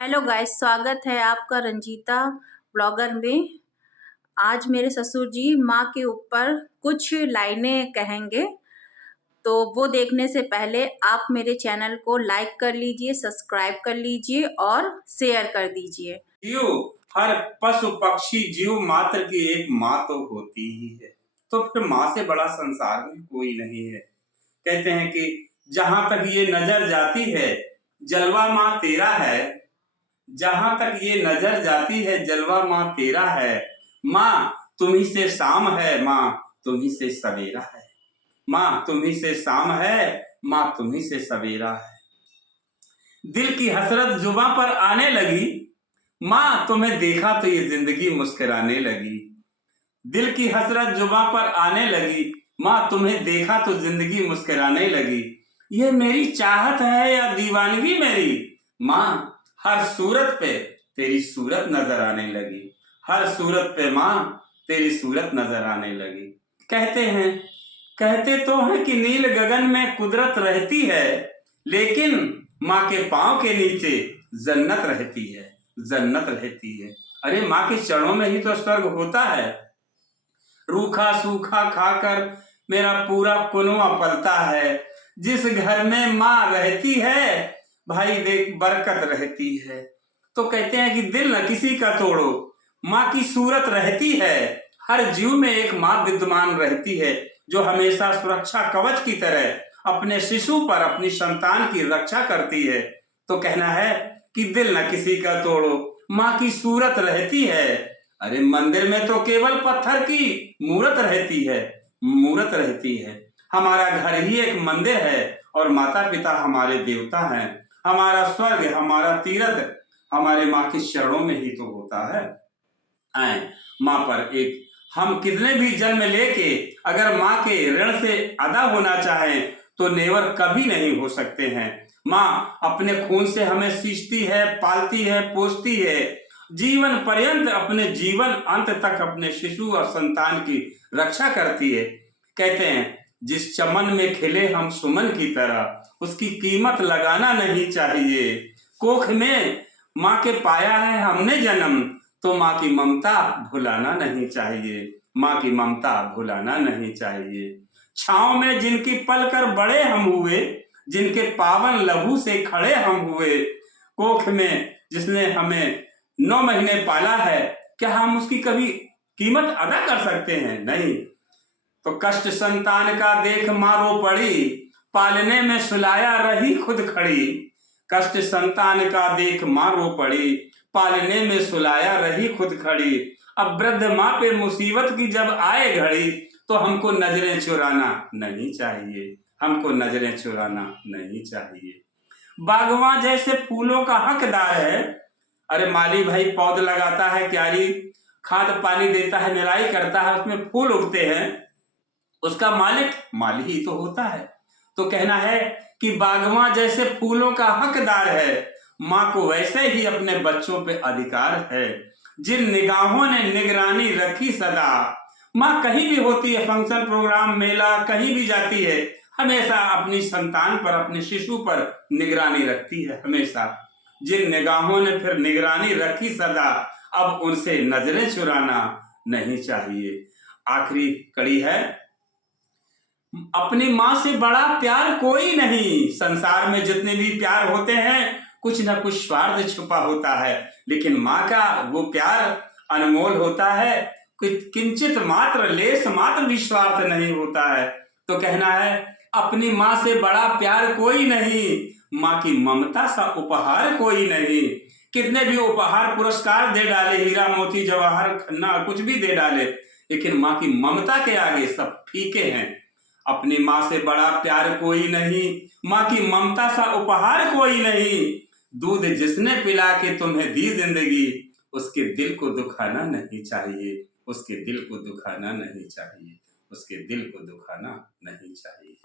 Hello guys, स्वागत है आपका रंजीता ब्लॉगर में। आज मेरे ससुर जी माँ के ऊपर कुछ लाइनें कहेंगे, तो वो देखने से पहले आप मेरे चैनल को लाइक कर लीजिए, सब्सक्राइब कर लीजिए और शेयर कर दीजिए। जीव, हर पशु पक्षी जीव मात्र की एक माँ तो होती ही है, तो फिर माँ से बड़ा संसार में कोई नहीं है। कहते हैं कि जहां तक ये नजर जाती है जलवा माँ तेरा है, जहां तक ये नजर जाती है जलवा माँ तेरा है। माँ तुम्ही से शाम है, माँ तुम्ही से सवेरा है। माँ तुम्ही से शाम है, माँ तुम्ही से सवेरा है। दिल की हसरत जुबां पर आने लगी, माँ तुम्हें देखा तो ये जिंदगी मुस्कुराने लगी। दिल की हसरत जुबां पर आने लगी, माँ तुम्हें देखा तो जिंदगी मुस्कुराने लगी। ये मेरी चाहत है या दीवानगी मेरी, माँ हर सूरत पे तेरी सूरत नजर आने लगी। हर सूरत पे माँ तेरी सूरत नजर आने लगी। कहते तो हैं कि नील गगन में कुदरत रहती है, लेकिन माँ के पांव के नीचे जन्नत रहती है, जन्नत रहती है। अरे माँ के चरणों में ही तो स्वर्ग होता है। रूखा सूखा खाकर मेरा पूरा कुनवा पलता है। जिस घर में माँ रहती है भाई देख बरकत रहती है। तो कहते हैं कि दिल न किसी का तोड़ो, माँ की सूरत रहती है। हर जीव में एक माँ विद्यमान रहती है, जो हमेशा सुरक्षा कवच की तरह अपने शिशु पर, अपनी संतान की रक्षा करती है। तो कहना है कि दिल न किसी का तोड़ो, माँ की सूरत रहती है। अरे मंदिर में तो केवल पत्थर की मूरत रहती है, मूरत रहती है। हमारा घर ही एक मंदिर है और माता पिता हमारे देवता हैं। हमारा स्वर्ग, हमारा तीर्थ हमारे माँ के चरणों में ही तो होता है। आए माँ पर एक हम कितने भी जन्म लेके अगर माँ के ऋण से अदा होना चाहें तो नेवर कभी नहीं हो सकते हैं। माँ अपने खून से हमें सींचती है, पालती है, पोसती है। जीवन पर्यंत अपने जीवन अंत तक अपने शिशु और संतान की रक्षा करती है। कहते हैं जिस चमन में खिले हम सुमन की तरह, उसकी कीमत लगाना नहीं चाहिए। कोख में माँ के पाया है हमने जन्म, तो माँ की ममता भुलाना नहीं चाहिए, माँ की ममता भुलाना नहीं चाहिए। छाँव में जिनकी पल कर बड़े हम हुए, जिनके पावन लहू से खड़े हम हुए। कोख में जिसने हमें 9 महीने पाला है, क्या हम उसकी कभी कीमत अदा कर सकते हैं? नहीं। तो कष्ट संतान का देख माँ रो पड़ी, पालने में सुलाया रही खुद खड़ी। कष्ट संतान का देख माँ रो पड़ी, पालने में सुलाया रही खुद खड़ी। अब वृद्ध माँ पे मुसीबत की जब आए घड़ी, तो हमको नजरें चुराना नहीं चाहिए, हमको नजरें चुराना नहीं चाहिए। बागवान जैसे फूलों का हकदार है। अरे माली भाई पौध लगाता है, क्यारी खाद पानी देता है, निराई करता है, उसमें फूल उगते हैं, उसका मालिक माली ही तो होता है। तो कहना है कि बागवान जैसे फूलों का हकदार है, माँ को वैसे ही अपने बच्चों पे अधिकार है। जिन निगाहों ने निगरानी रखी सदा, माँ कहीं भी होती है, फंक्शन प्रोग्राम मेला कहीं भी जाती है, हमेशा अपनी संतान पर, अपने शिशु पर निगरानी रखती है हमेशा। जिन निगाहों ने फिर निगरानी रखी सदा, अब उनसे नजरें चुराना नहीं चाहिए। आखिरी कड़ी है, अपनी माँ से बड़ा प्यार कोई नहीं। संसार में जितने भी प्यार होते हैं कुछ ना कुछ स्वार्थ छुपा होता है, लेकिन माँ का वो प्यार अनमोल होता है। किंचित मात्र, लेस मात्र भी स्वार्थ नहीं होता है। तो कहना है अपनी माँ से बड़ा प्यार कोई नहीं, माँ की ममता सा उपहार कोई नहीं। कितने भी उपहार पुरस्कार दे डाले, हीरा मोती जवाहर खन्ना कुछ भी दे डाले, लेकिन माँ की ममता के आगे सब फीके हैं। अपनी माँ से बड़ा प्यार कोई नहीं, माँ की ममता सा उपहार कोई नहीं। दूध जिसने पिला के तुम्हें दी जिंदगी, उसके दिल को दुखाना नहीं चाहिए, उसके दिल को दुखाना नहीं चाहिए, उसके दिल को दुखाना नहीं चाहिए।